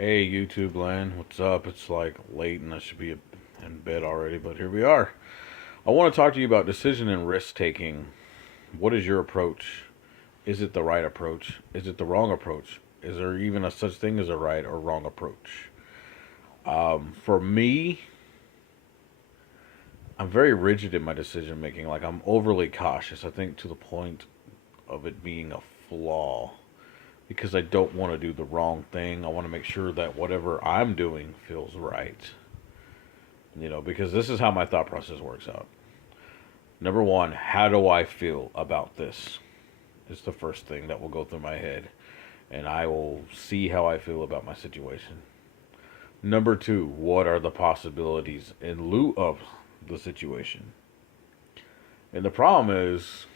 Hey YouTube land, what's up? It's like late and I should be in bed already, but here we are. I want to talk to you about decision and risk taking. What is your approach? Is it the right approach? Is it the wrong approach? Is there even a such thing as a right or wrong approach? For me, I'm very rigid in my decision making. Like I'm overly cautious. I think to the point of it being a flaw because I don't want to do the wrong thing. I want to make sure that whatever I'm doing feels right. Because this is how my thought process works out. Number one, how do I feel about this? Is the first thing that will go through my head, and I will see how I feel about my situation. Number two, what are the possibilities in lieu of the situation? And the problem is,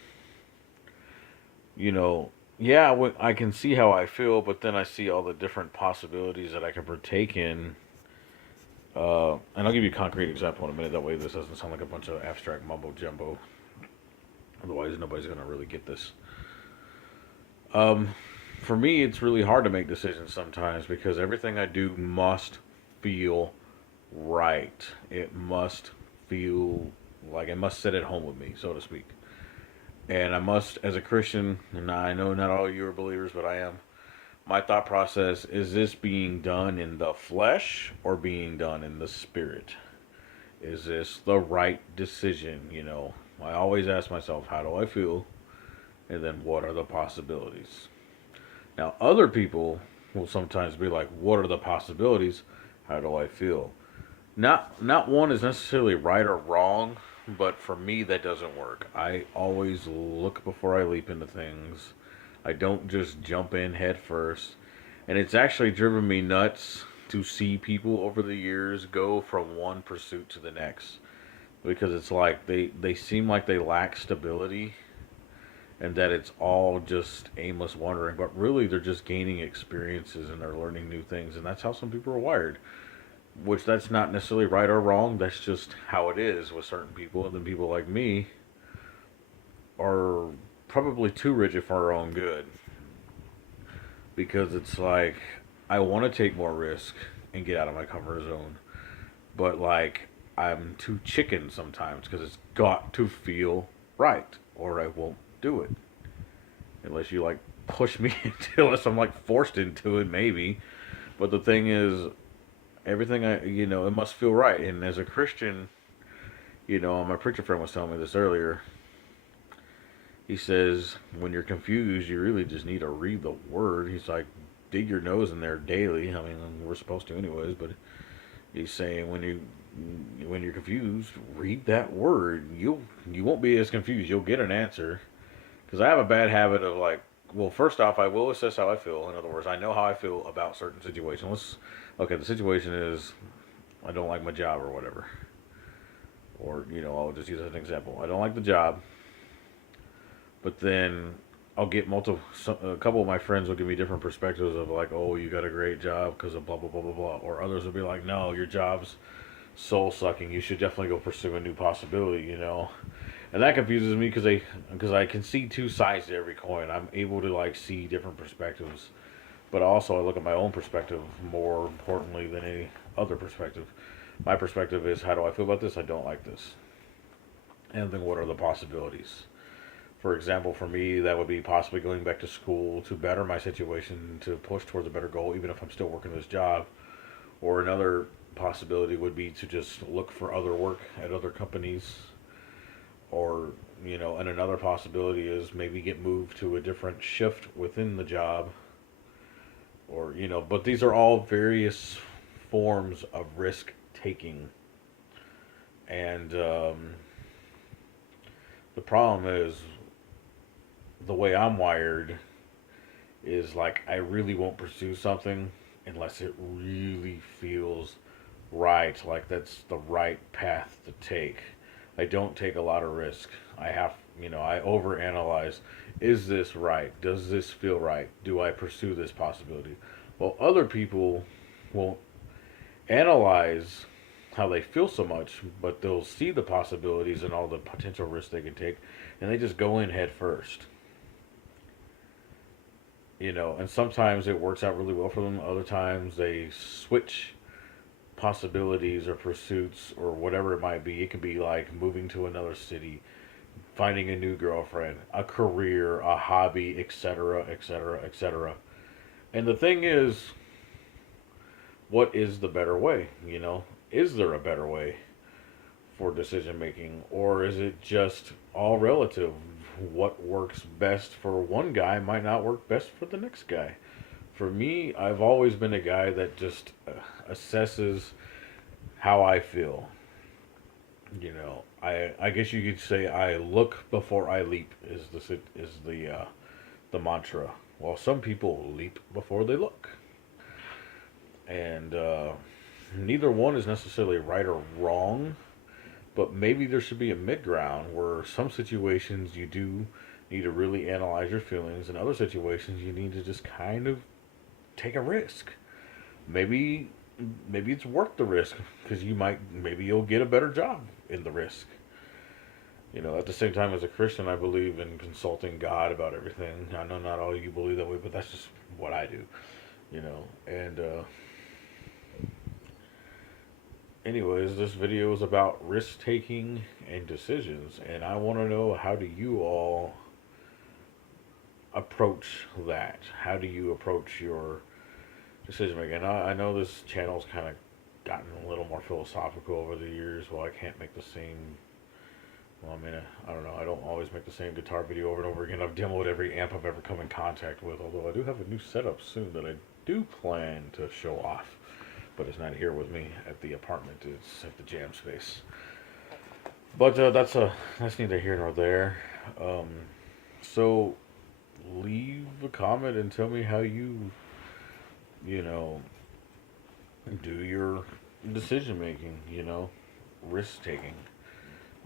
you know, yeah, I can see how I feel, but then I see all the different possibilities that I can partake in. And I'll give you a concrete example in a minute. That way, this doesn't sound like a bunch of abstract mumbo jumbo. Otherwise, nobody's going to really get this. Um, for me, it's really hard to make decisions sometimes because everything I do must feel right. It must feel like it must sit at home with me, so to speak. And I must, as a Christian, and I know not all of you are believers, but I am. My thought process is this being done in the flesh or being done in the spirit? Is this the right decision? I always ask myself, how do I feel? And then what are the possibilities? Now, other people will sometimes be like, what are the possibilities? How do I feel? Not one is necessarily right or wrong, but for me that doesn't work. I always look before I leap into things. I don't just jump in head first. And it's actually driven me nuts to see people over the years go from one pursuit to the next. Because it's like they seem like they lack stability and that it's all just aimless wandering. But really, they're just gaining experiences and they're learning new things. And that's how some people are wired. Which that's not necessarily right or wrong. That's just how it is with certain people. And then people like me are probably too rigid for our own good. Because it's like, I want to take more risk and get out of my comfort zone. But like, I'm too chicken sometimes because it's got to feel right or I won't do it. Unless you like push me into unless I'm like forced into it, maybe. But the thing is, everything it must feel right. And as a Christian, my preacher friend was telling me this earlier. He says, when you're confused, you really just need to read the word. He's like, dig your nose in there daily. I mean, we're supposed to anyways, but he's saying when you're confused, read that word. You won't be as confused. You'll get an answer. Because I have a bad habit of like, well, first off, I will assess how I feel. In other words, I know how I feel about certain situations. Okay, the situation is I don't like my job or whatever. Or, I'll just use it as an example. I don't like the job, but then I'll get a couple of my friends will give me different perspectives of like, oh, you got a great job because of blah, blah, blah, blah, blah. Or others will be like, no, your job's soul sucking. You should definitely go pursue a new possibility. And that confuses me because I can see two sides to every coin. I'm able to like see different perspectives, but also I look at my own perspective more importantly than any other perspective. My perspective is how do I feel about this? I don't like this. And then what are the possibilities? For example, for me, that would be possibly going back to school to better my situation, to push towards a better goal, even if I'm still working this job. Or another possibility would be to just look for other work at other companies. Or, and another possibility is maybe get moved to a different shift within the job. Or, but these are all various forms of risk taking. And the problem is the way I'm wired is like I really won't pursue something unless it really feels right, like that's the right path to take. I don't take a lot of risk. I overanalyze. Is this right? Does this feel right? Do I pursue this possibility? Well, other people won't analyze how they feel so much, but they'll see the possibilities and all the potential risks they can take, and they just go in head first. And sometimes it works out really well for them. Other times they switch possibilities or pursuits or whatever it might be. It could be like moving to another city, finding a new girlfriend, a career, a hobby, etc., etc., etc. And the thing is, what is the better way? Is there a better way for decision making, or is it just all relative? What works best for one guy might not work best for the next guy. For me, I've always been a guy that just assesses how I feel. I guess you could say I look before I leap is the mantra. Well, some people leap before they look, and neither one is necessarily right or wrong. But maybe there should be a mid ground where some situations you do need to really analyze your feelings, and other situations you need to just kind of take a risk. Maybe maybe it's worth the risk because maybe you'll get a better job in the risk. At the same time, as a Christian, I believe in consulting God about everything. I know not all of you believe that way, but that's just what I do. And anyways, this video is about risk taking and decisions, and I want to know, how do you all approach that? How do you approach your decision making? I know this channel's kind of gotten a little more philosophical over the years. Well, I can't make the same. Well, I mean, I don't know. I don't always make the same guitar video over and over again. I've demoed every amp I've ever come in contact with, although I do have a new setup soon that I do plan to show off. But it's not here with me at the apartment. It's at the jam space. But that's neither here nor there. Um, so leave a comment and tell me how you know, do your decision making. Risk taking.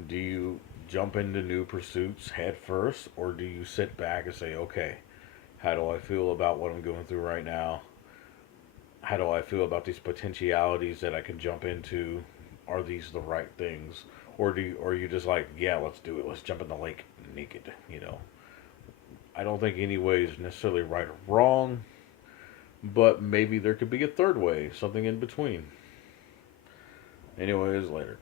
Do you jump into new pursuits head first, or do you sit back and say, okay, how do I feel about what I'm going through right now? How do I feel about these potentialities that I can jump into? Are these the right things? Or are you just like, yeah, let's do it. Let's jump in the lake naked. I don't think any way is necessarily right or wrong, but maybe there could be a third way, something in between. Anyways, later.